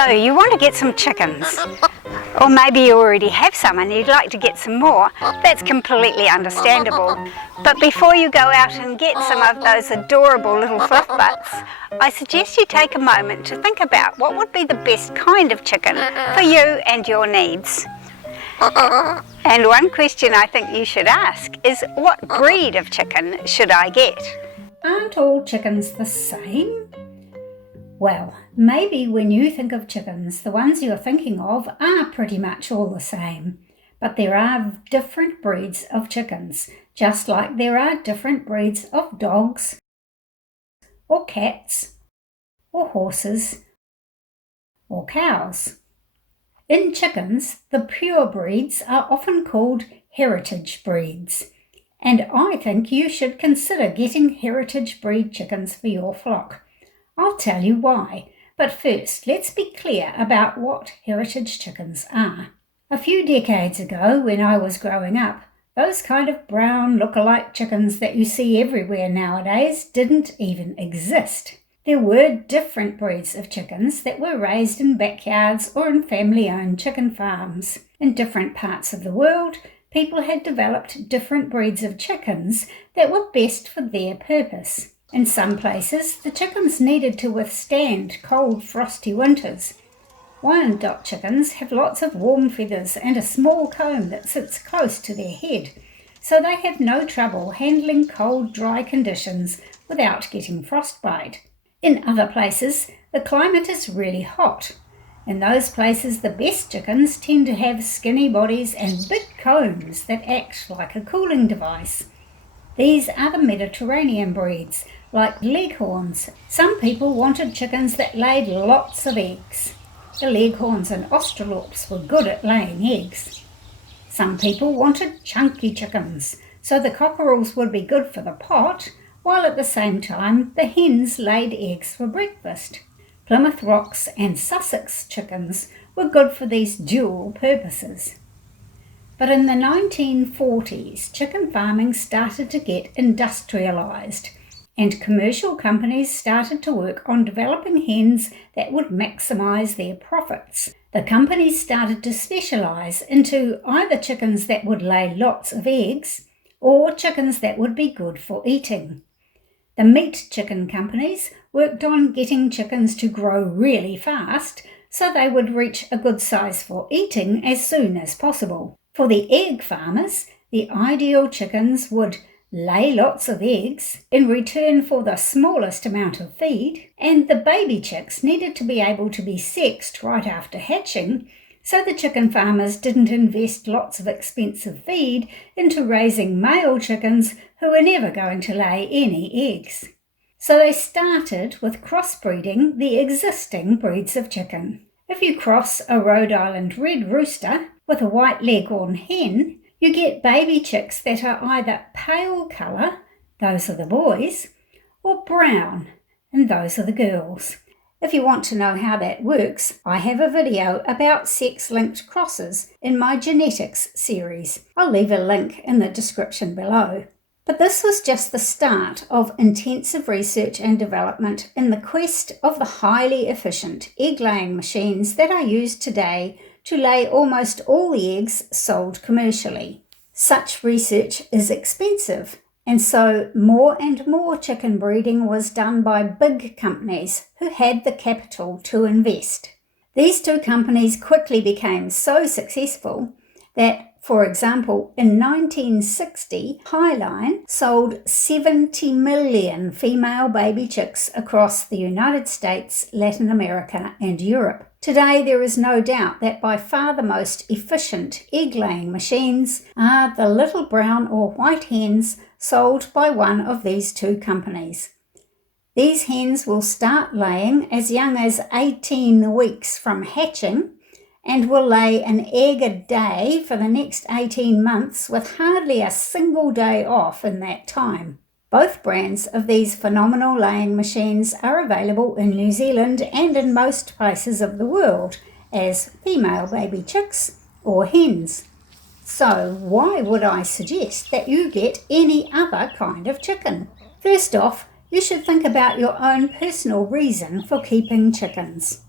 So you want to get some chickens, or maybe you already have some and you'd like to get some more. That's completely understandable. But before you go out and get some of those adorable little fluff butts, I suggest you take a moment to think about what would be the best kind of chicken for you and your needs. And one question I think you should ask is, what breed of chicken should I get? Aren't all chickens the same? Well, maybe when you think of chickens, the ones you're thinking of are pretty much all the same. But there are different breeds of chickens, just like there are different breeds of dogs, or cats, or horses, or cows. In chickens, the pure breeds are often called heritage breeds, and I think you should consider getting heritage breed chickens for your flock. I'll tell you why, but first let's be clear about what heritage chickens are. A few decades ago, when I was growing up, those kind of brown look-alike chickens that you see everywhere nowadays didn't even exist. There were different breeds of chickens that were raised in backyards or in family-owned chicken farms. In different parts of the world, people had developed different breeds of chickens that were best for their purpose. In some places, the chickens needed to withstand cold, frosty winters. Wyandotte chickens have lots of warm feathers and a small comb that sits close to their head, so they have no trouble handling cold, dry conditions without getting frostbite. In other places, the climate is really hot. In those places, the best chickens tend to have skinny bodies and big combs that act like a cooling device. These are the Mediterranean breeds, like Leghorns. Some people wanted chickens that laid lots of eggs. The Leghorns and Australorps were good at laying eggs. Some people wanted chunky chickens, so the cockerels would be good for the pot, while at the same time the hens laid eggs for breakfast. Plymouth Rocks and Sussex chickens were good for these dual purposes. But in the 1940s, chicken farming started to get industrialised, and commercial companies started to work on developing hens that would maximise their profits. The companies started to specialise into either chickens that would lay lots of eggs or chickens that would be good for eating. The meat chicken companies worked on getting chickens to grow really fast so they would reach a good size for eating as soon as possible. For the egg farmers, the ideal chickens would lay lots of eggs in return for the smallest amount of feed, and the baby chicks needed to be able to be sexed right after hatching, so the chicken farmers didn't invest lots of expensive feed into raising male chickens who were never going to lay any eggs. So they started with crossbreeding the existing breeds of chicken. If you cross a Rhode Island red rooster with a white leghorn hen, you get baby chicks that are either pale colour, those are the boys, or brown, and those are the girls. If you want to know how that works, I have a video about sex-linked crosses in my genetics series. I'll leave a link in the description below. But this was just the start of intensive research and development in the quest of the highly efficient egg-laying machines that are used today to lay almost all the eggs sold commercially. Such research is expensive, and so more and more chicken breeding was done by big companies who had the capital to invest. These two companies quickly became so successful that, for example, in 1960, Highline sold 70 million female baby chicks across the United States, Latin America, and Europe. Today, there is no doubt that by far the most efficient egg-laying machines are the little brown or white hens sold by one of these two companies. These hens will start laying as young as 18 weeks from hatching and will lay an egg a day for the next 18 months with hardly a single day off in that time. Both brands of these phenomenal laying machines are available in New Zealand and in most places of the world as female baby chicks or hens. So why would I suggest that you get any other kind of chicken? First off, you should think about your own personal reason for keeping chickens.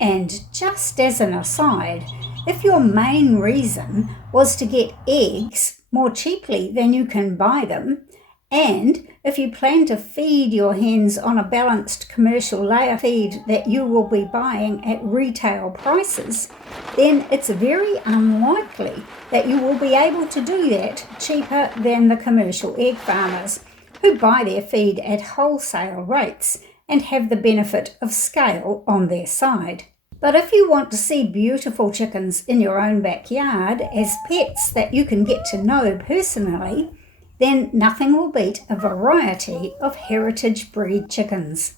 And just as an aside, if your main reason was to get eggs more cheaply than you can buy them, and if you plan to feed your hens on a balanced commercial layer feed that you will be buying at retail prices, then it's very unlikely that you will be able to do that cheaper than the commercial egg farmers who buy their feed at wholesale rates and have the benefit of scale on their side. But if you want to see beautiful chickens in your own backyard as pets that you can get to know personally, then nothing will beat a variety of heritage breed chickens.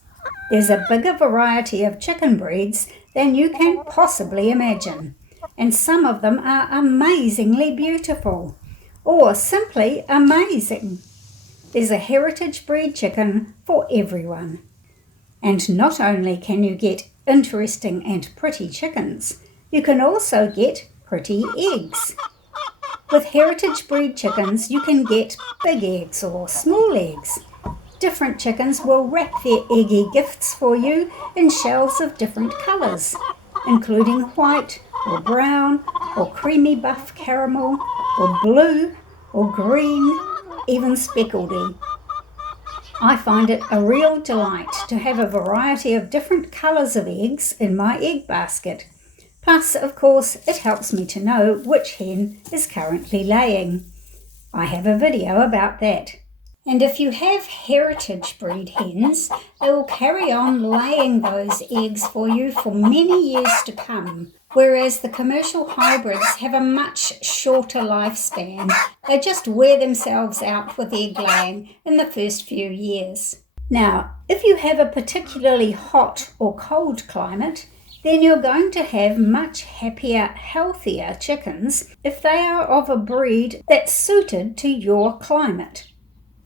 There's a bigger variety of chicken breeds than you can possibly imagine, and some of them are amazingly beautiful, or simply amazing. There's a heritage breed chicken for everyone. And not only can you get interesting and pretty chickens, you can also get pretty eggs. With heritage breed chickens, you can get big eggs or small eggs. Different chickens will wrap their eggy gifts for you in shells of different colours, including white or brown or creamy buff caramel or blue or green, even speckledy. I find it a real delight to have a variety of different colours of eggs in my egg basket. Plus, of course, it helps me to know which hen is currently laying. I have a video about that. And if you have heritage breed hens, they will carry on laying those eggs for you for many years to come, whereas the commercial hybrids have a much shorter lifespan. They just wear themselves out with egg laying in the first few years. Now, if you have a particularly hot or cold climate, then you're going to have much happier, healthier chickens if they are of a breed that's suited to your climate.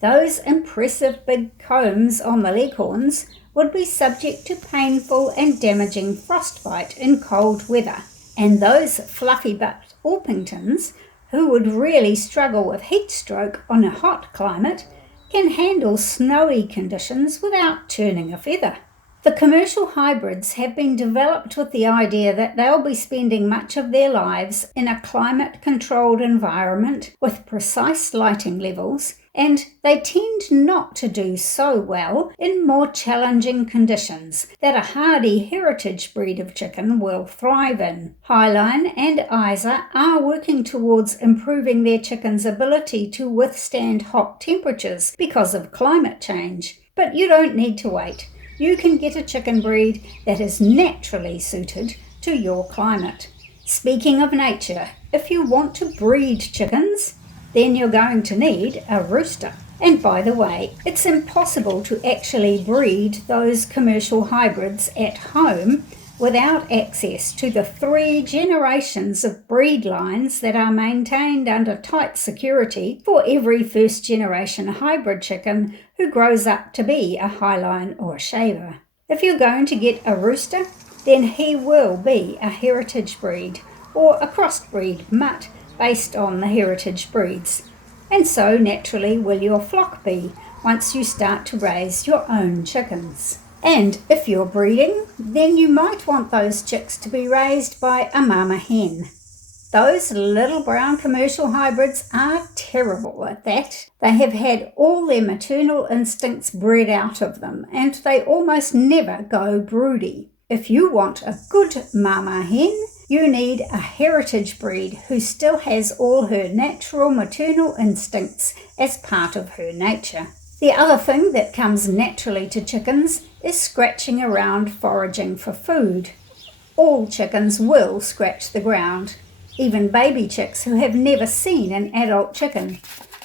Those impressive big combs on the leghorns would be subject to painful and damaging frostbite in cold weather, and those fluffy-butt Orpingtons, who would really struggle with heat stroke on a hot climate, can handle snowy conditions without turning a feather. The commercial hybrids have been developed with the idea that they'll be spending much of their lives in a climate-controlled environment with precise lighting levels, and they tend not to do so well in more challenging conditions that a hardy heritage breed of chicken will thrive in. Highline and Isa are working towards improving their chickens' ability to withstand hot temperatures because of climate change, but you don't need to wait. You can get a chicken breed that is naturally suited to your climate. Speaking of nature, if you want to breed chickens, then you're going to need a rooster. And by the way, it's impossible to actually breed those commercial hybrids at home without access to the 3 generations of breed lines that are maintained under tight security for every first-generation hybrid chicken who grows up to be a highline or a shaver. If you're going to get a rooster, then he will be a heritage breed or a crossbreed mutt based on the heritage breeds. And so naturally will your flock be once you start to raise your own chickens. And if you're breeding, then you might want those chicks to be raised by a mama hen. Those little brown commercial hybrids are terrible at that. They have had all their maternal instincts bred out of them, and they almost never go broody. If you want a good mama hen, you need a heritage breed who still has all her natural maternal instincts as part of her nature. The other thing that comes naturally to chickens is scratching around foraging for food. All chickens will scratch the ground, even baby chicks who have never seen an adult chicken.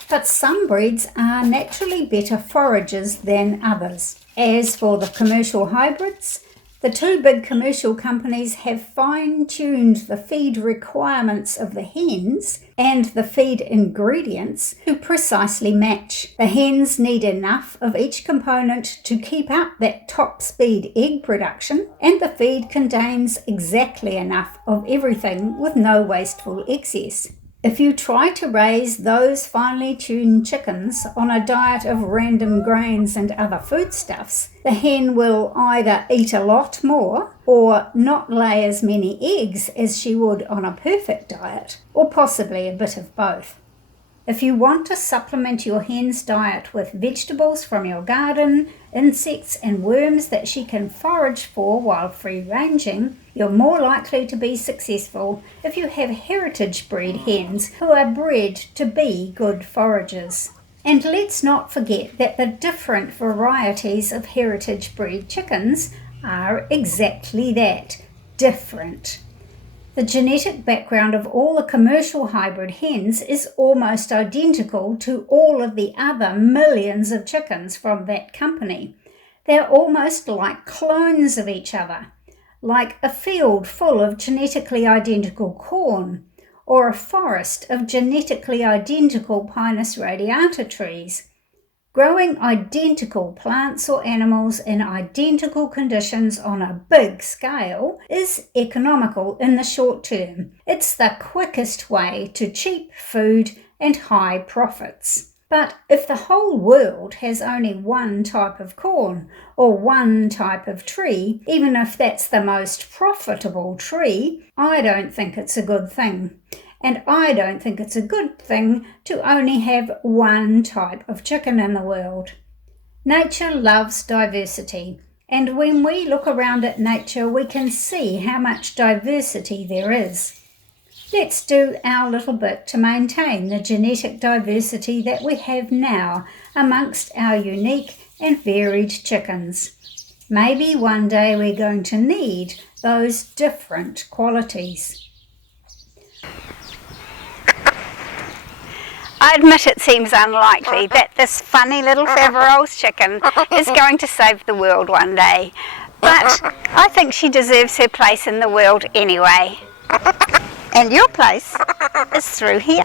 But some breeds are naturally better foragers than others. As for the commercial hybrids, the 2 big commercial companies have fine-tuned the feed requirements of the hens and the feed ingredients to precisely match. The hens need enough of each component to keep up that top-speed egg production, and the feed contains exactly enough of everything with no wasteful excess. If you try to raise those finely tuned chickens on a diet of random grains and other foodstuffs, the hen will either eat a lot more or not lay as many eggs as she would on a perfect diet, or possibly a bit of both. If you want to supplement your hen's diet with vegetables from your garden, insects and worms that she can forage for while free-ranging, you're more likely to be successful if you have heritage breed hens who are bred to be good foragers. And let's not forget that the different varieties of heritage breed chickens are exactly that, different. The genetic background of all the commercial hybrid hens is almost identical to all of the other millions of chickens from that company. They're almost like clones of each other, like a field full of genetically identical corn, or a forest of genetically identical Pinus radiata trees. Growing identical plants or animals in identical conditions on a big scale is economical in the short term. It's the quickest way to cheap food and high profits. But if the whole world has only one type of corn or one type of tree, even if that's the most profitable tree, I don't think it's a good thing. And I don't think it's a good thing to only have one type of chicken in the world. Nature loves diversity, and when we look around at nature, we can see how much diversity there is. Let's do our little bit to maintain the genetic diversity that we have now amongst our unique and varied chickens. Maybe one day we're going to need those different qualities. I admit it seems unlikely that this funny little Faverolles chicken is going to save the world one day, but I think she deserves her place in the world anyway. And your place is through here.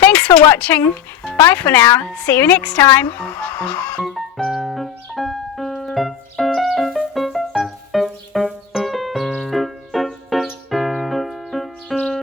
Thanks for watching. Bye for now. See you next time.